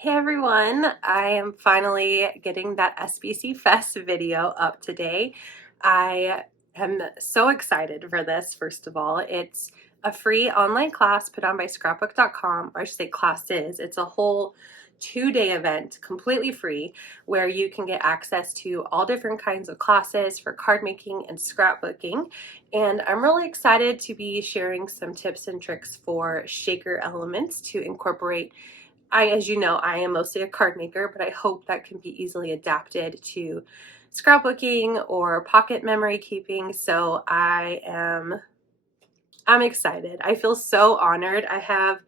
Hey everyone, I am finally getting that SBC Fest video up today. I am so excited for this, first of all. It's a free online class put on by scrapbook.com, or I should say classes. It's a whole 2-day event, completely free, where you can get access to all different kinds of classes for card making and scrapbooking. And I'm really excited to be sharing some tips and tricks for shaker elements to incorporate. As you know, I am mostly a card maker, but I hope that can be easily adapted to scrapbooking or pocket memory keeping. So I'm excited. I feel so honored. I have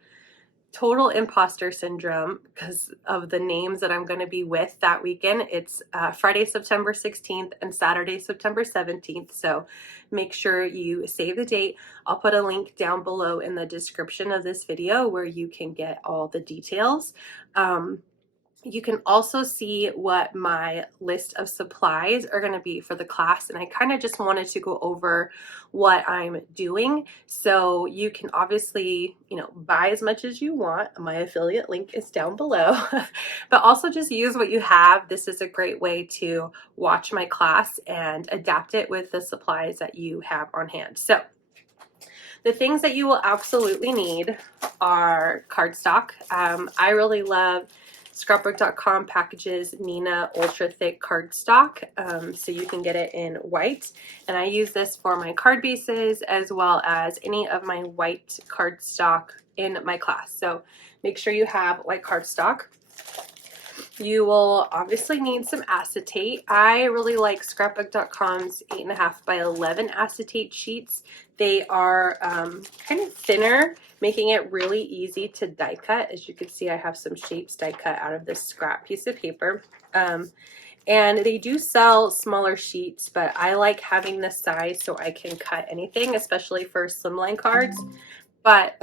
total imposter syndrome because of the names that I'm going to be with that weekend. It's Friday, September 16th and Saturday, September 17th. So make sure you save the date. I'll put a link down below in the description of this video where you can get all the details. You can also see what my list of supplies are going to be for the class, and I kind of just wanted to go over what I'm doing. So you can obviously, buy as much as you want. My affiliate link is down below, but also just use what you have. This is a great way to watch my class and adapt it with the supplies that you have on hand. So the things that you will absolutely need are cardstock. I really love scrapbook.com packages Nina ultra thick cardstock, so you can get it in white, and I use this for my card bases as well as any of my white cardstock in my class. So make sure you have white cardstock. You will obviously need some acetate. I really like scrapbook.com's 8.5 by 11 acetate sheets. They are kind of thinner, making it really easy to die cut. As you can see, I have some shapes die cut out of this scrap piece of paper. And they do sell smaller sheets, but I like having this size so I can cut anything, especially for slimline cards. But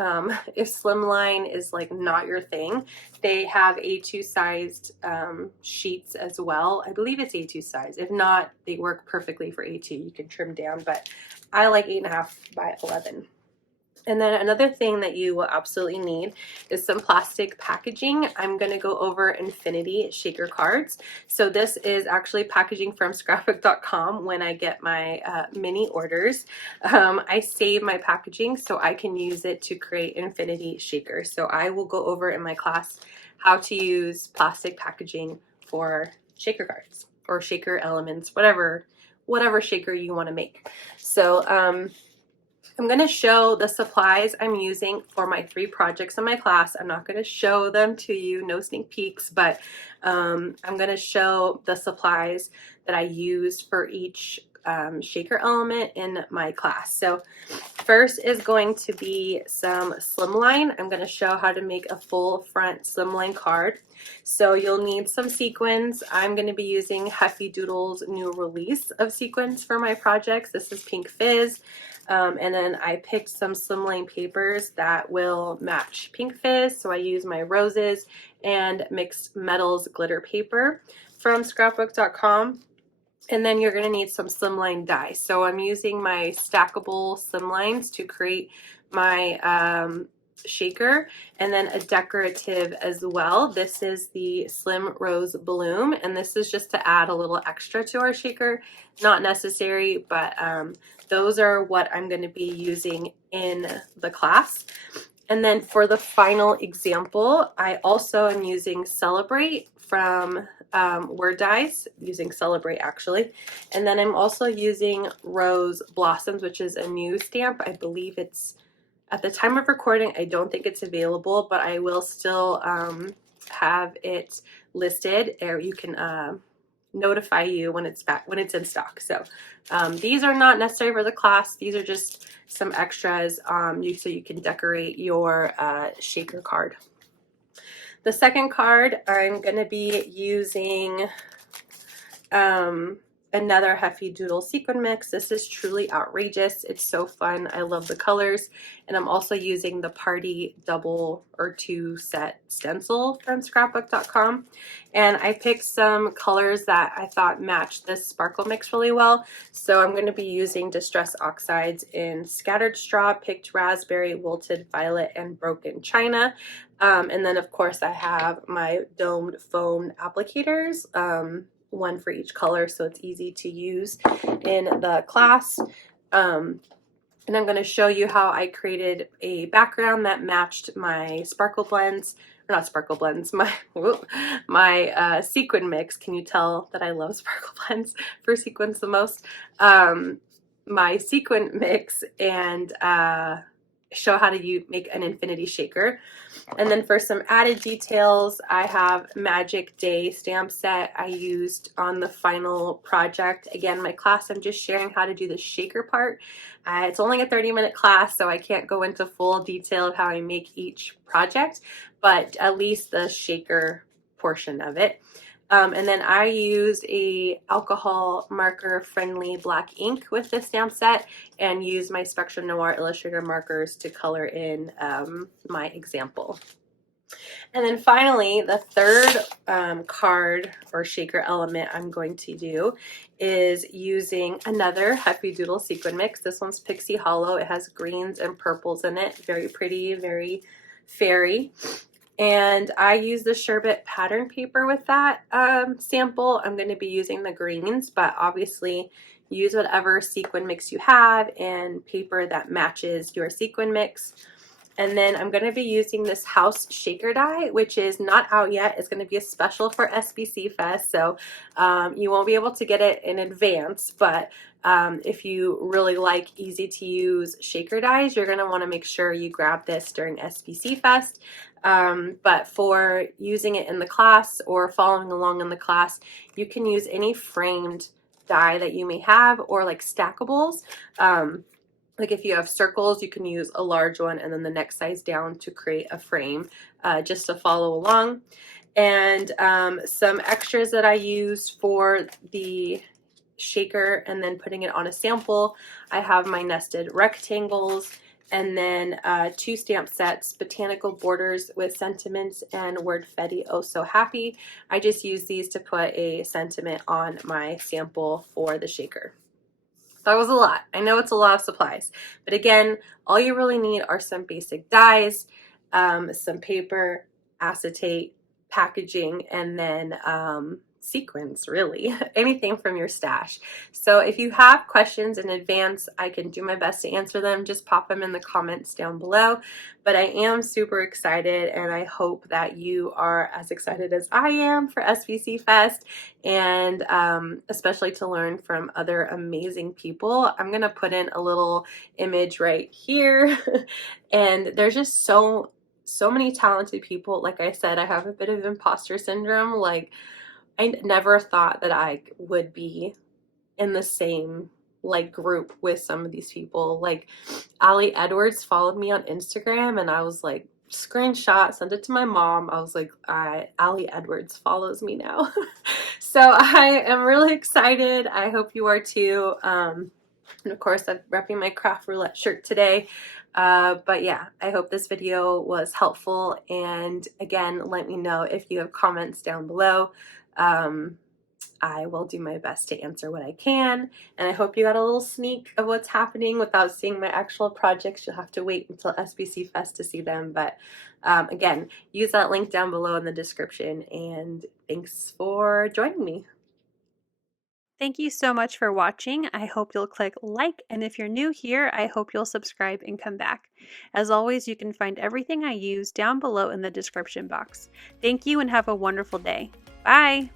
if slimline is like not your thing, they have A2 sized sheets as well. I believe it's A2 size. If not, they work perfectly for A2. You can trim down, but I like 8.5 by 11. And then another thing that you will absolutely need is some plastic packaging. I'm going to go over Infinity shaker cards. So this is actually packaging from scrapbook.com. When I get my mini orders, I save my packaging so I can use it to create Infinity shakers. So I will go over in my class how to use plastic packaging for shaker cards or shaker elements, whatever shaker you want to make. So I'm going to show the supplies I'm using for my 3 projects in my class. I'm not going to show them to you, no sneak peeks, but I'm going to show the supplies that I use for each shaker element in my class. So first is going to be some slimline. I'm going to show how to make a full front slimline card. So you'll need some sequins. I'm going to be using Hefty Doodle's new release of sequins for my projects. This is Pink Fizz. And then I picked some slimline papers that will match Pink Fizz. So I use my roses and mixed metals glitter paper from scrapbook.com. And then you're going to need some slimline die. So I'm using my stackable slimlines to create my shaker, and then a decorative as well. This is the Slim Rose Bloom, and this is just to add a little extra to our shaker. Not necessary, but those are what I'm going to be using in the class. And then for the final example, I also am using Celebrate from Word Dies, using Celebrate actually. And then I'm also using Rose Blossoms, which is a new stamp. I believe it's, at the time of recording, I don't think it's available, but I will still have it listed, or you can notify you when it's back, when it's in stock. So these are not necessary for the class. These are just some extras so you can decorate your shaker card. The second card, I'm going to be using another Hefty Doodle sequin mix. This is truly outrageous. It's so fun. I love the colors. And I'm also using the Party double or 2 set stencil from scrapbook.com. And I picked some colors that I thought matched this sparkle mix really well. So I'm going to be using Distress Oxides in Scattered Straw, Picked Raspberry, Wilted Violet, and Broken China. And then of course I have my domed foam applicators, one for each color, so it's easy to use in the class. And I'm going to show you how I created a background that matched my sparkle blends, or not sparkle blends, my sequin mix. Can you tell that I love sparkle blends for sequins the most? My sequin mix, and show how to make an infinity shaker. And then for some added details, I have Magic Day stamp set I used on the final project. Again, my class, I'm just sharing how to do the shaker part. It's only a 30-minute class, so I can't go into full detail of how I make each project, but at least the shaker portion of it. And then I used a alcohol marker friendly black ink with this stamp set, and used my Spectrum Noir Illustrator markers to color in my example. And then finally, the third card or shaker element I'm going to do is using another Happy Doodle sequin mix. This one's Pixie Hollow. It has greens and purples in it. Very pretty, very fairy. And I use the sherbet pattern paper with that sample. I'm going to be using the greens, but obviously use whatever sequin mix you have and paper that matches your sequin mix. And then I'm going to be using this house shaker die, which is not out yet. It's going to be a special for SBC Fest, so you won't be able to get it in advance, but if you really like easy to use shaker dies, you're going to want to make sure you grab this during SBC Fest. But for using it in the class or following along in the class, you can use any framed die that you may have, or like stackables. Like if you have circles, you can use a large one and then the next size down to create a frame, just to follow along. And some extras that I used for the shaker and then putting it on a sample, I have my nested rectangles, and then 2 stamp sets, Botanical Borders with Sentiments and Word Fetty Oh So Happy. I just use these to put a sentiment on my sample for the shaker. That was a lot. I know it's a lot of supplies, but again, all you really need are some basic dies, some paper, acetate, packaging, and then sequins, really. Anything from your stash. So if you have questions in advance, I can do my best to answer them. Just pop them in the comments down below. But I am super excited, and I hope that you are as excited as I am for SBC Fest, and especially to learn from other amazing people. I'm gonna put in a little image right here and there's just so many talented people. Like I said, I have a bit of imposter syndrome. Like, I never thought that I would be in the same like group with some of these people. Like Ali Edwards followed me on Instagram, and I was like, screenshot, sent it to my mom. I was like, Ali Edwards follows me now. So I am really excited. I hope you are too. And of course, I'm repping my craft roulette shirt today. But yeah, I hope this video was helpful. And again, let me know if you have comments down below. I will do my best to answer what I can, and I hope you got a little sneak of what's happening without seeing my actual projects. You'll have to wait until SBC Fest to see them, but again, use that link down below in the description, and thanks for joining me. Thank you so much for watching. I hope you'll click like, and if you're new here, I hope you'll subscribe and come back. As always, you can find everything I use down below in the description box. Thank you and have a wonderful day. Bye!